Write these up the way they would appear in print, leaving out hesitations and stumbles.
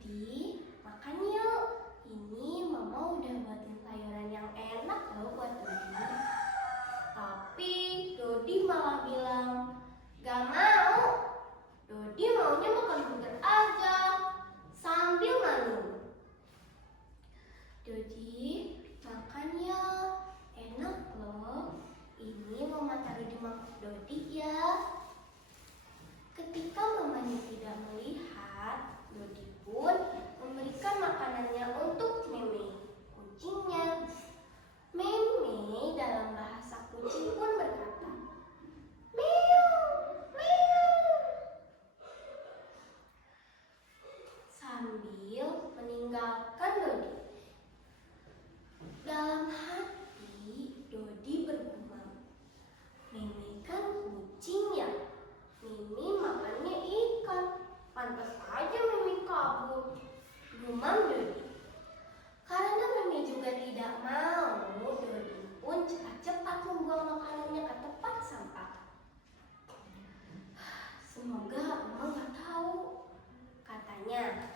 Dodi, makan yuk. Ini mama udah buatin sayuran yang enak loh buat Dodi. Tapi Dodi malah bilang gak mau. Dodi maunya makan burger aja sambil malu. Dodi, makan ya. Enak loh. Ini mama taruh di mangkok Dodi ya. Ketika mamanya tidak melihat, Dodi pun memberikan makanannya untuk Meme, kucingnya. Meme dalam bahasa kucing pun berkata, "Meow, meow," sambil meninggalkan Dodi. Dalam hati, Dodi bergumam, "Meme kan kucing ya? Meme makannya ikan, pantas aja Meme kabur," gumam Dodi. Karena Meme juga tidak mau, Dodi pun cepat-cepat membuang makanannya ke tempat sampah. "Semoga Mama gak tahu," katanya.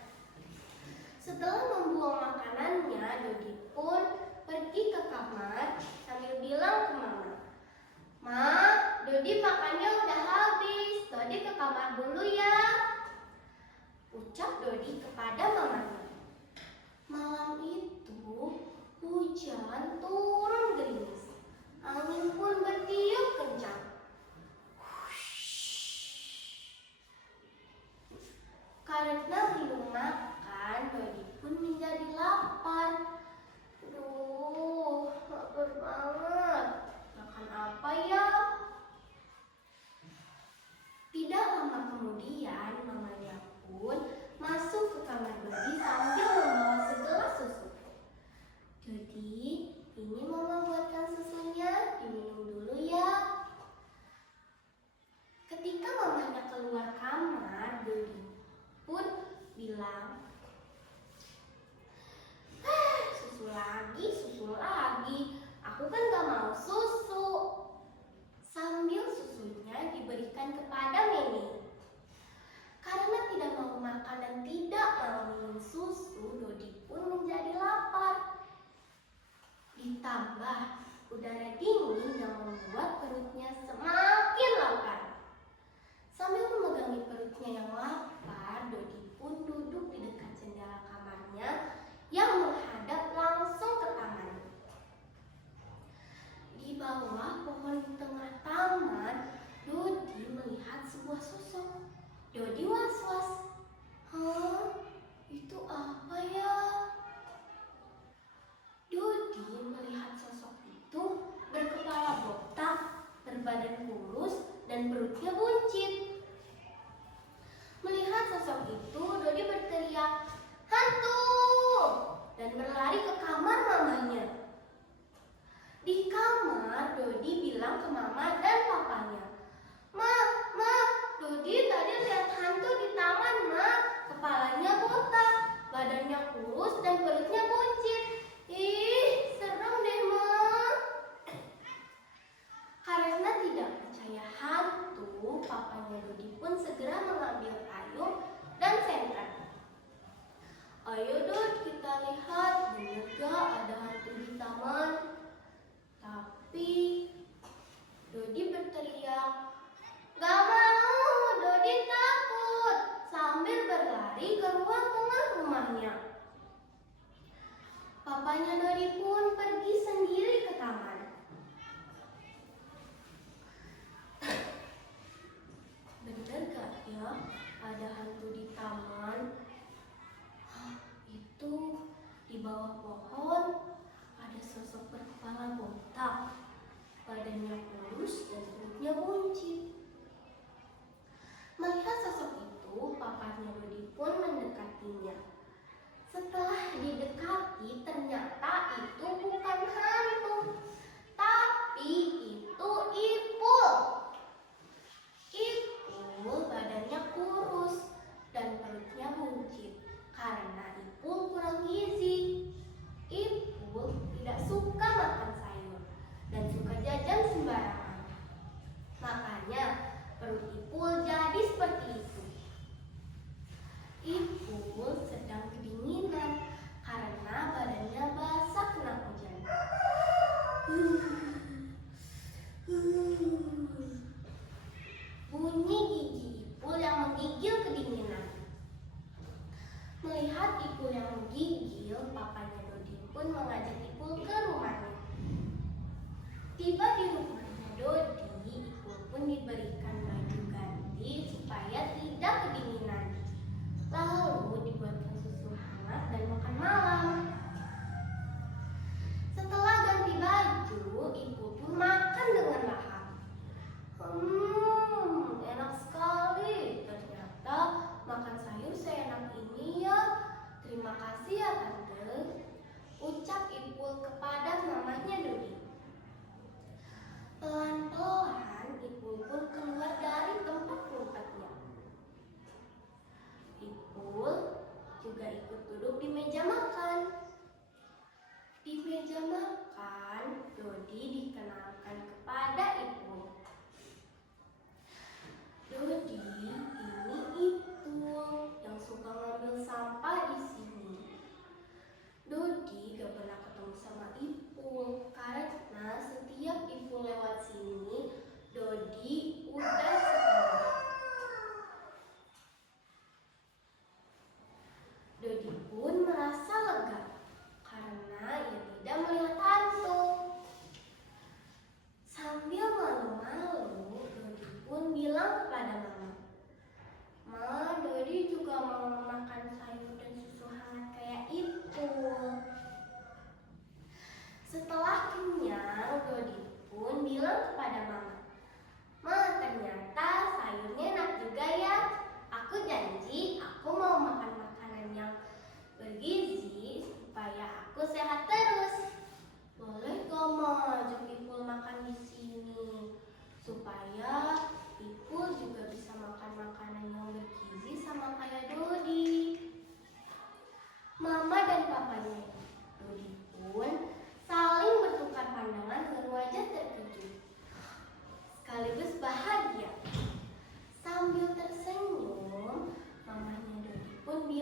Setelah membuang makanannya, Dodi pun pergi ke kamar sambil bilang ke Mama, "Ma, Dodi makannya udah habis. Dodi ke kamar dulu ya," ucap Dodi kepada mamanya. Malam itu hujan turun gerimis. Angin pun bertiup kencang. Karena belum makan, Dodi pun menjadi lapar. Duh, lapar banget. Makan apa ya? Tidak lama kemudian, mamanya pun masuk ke kamar Dodi sambil membawa segelas susu. "Dodi, ini mama buatkan susunya, diminum dulu ya." Ketika mamanya keluar kamar, Dodi pun bilang, susu lagi, aku kan gak mau susu," sambil susunya diberikan kepada Meme. Karena tidak mau makan dan tidak mau minum susu, Dodi pun menjadi lapar. Ditambah udara dingin yang membuat perutnya semakin lapar. Sambil memegangi perutnya yang lapar, Dodi pun duduk di dekat jendela kamarnya yang menghadap langsung ke taman. Di bawah pohon di tengah taman, Dodi melihat sebuah sosok. Dodi was-was. Itu apa ya? Dodi melihat sosok itu berkepala botak, berbadan kurus, dan perutnya buncit. Melihat sosok itu, Dodi berteriak, "Hantu!" dan berlari ke kamar mamanya. Di kamar, Dodi bilang ke mama dan papanya, Ma, Dodi tadi lihat hantu di taman, Ma. Kepalanya botak, badannya kurus, dan perutnya buncit. Ih, serem deh, Ma." Karena tidak percaya hantu, papanya Dodi pun segera mengambil payung dan senter. "Ayo Dod, kita lihat, bener gak ada hantu di taman?" Tapi Dodi berteriak, "Gak mau, Dodi takut," sambil berlari ke ruang tengah rumahnya. Papanya Dodi pun pergi sendiri ke taman. Bener gak ya ada hantu di taman? Itu di bawah pohon ada sosok berkepala botak, badannya kurus dan perutnya buncit. Melihat sosok itu, papanya Dodi pun mendekatinya. Setelah didekati, ternyata itu bukan hantu, tapi itu Ipul. Ipul badannya kurus dan perutnya buncit karena Ipul kurang gizi. Ipul tidak suka makan sayur dan suka jajan sembarangan. Makanya perut Ipul jadi seperti itu. Ipul sedang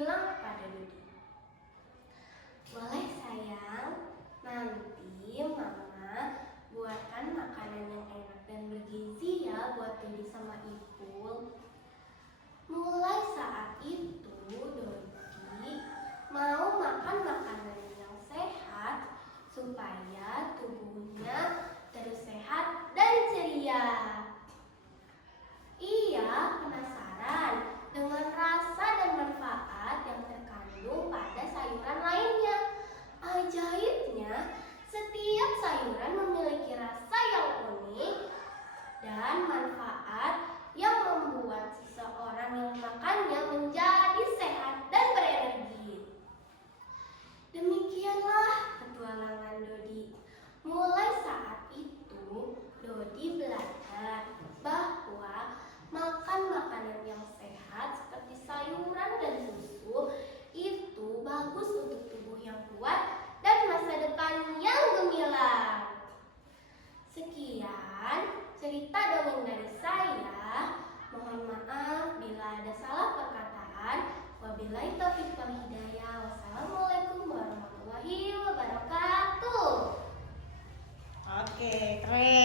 bilang pada Dodi, "Boleh sayang, nanti mama buatkan makanan yang enak dan bergizi ya buat Dodi sama Ipul." Mulai saat itu Dodi mau makan makanan yang sehat supaya tubuhnya terus sehat dan ceria. Ia penasaran dengan rasa dan manfaat yang terkandung pada sayuran lainnya. Ajaibnya, setiap sayuran memiliki rasa yang unik dan manfaat yang membuat seseorang yang makannya menjadi sehat dan berenergi. Demikianlah petualangan Dodi. Mulai saat itu, Dodi belajar bahwa makan makanan yang sehat seperti sayuran dan susu itu bagus untuk tubuh yang kuat dan masa depan yang gemilang. Sekian cerita dongeng dari saya. Mohon maaf bila ada salah perkataan. Wabillahi taufiq wal hidayah. Wassalamualaikum warahmatullahi wabarakatuh. Oke, keren.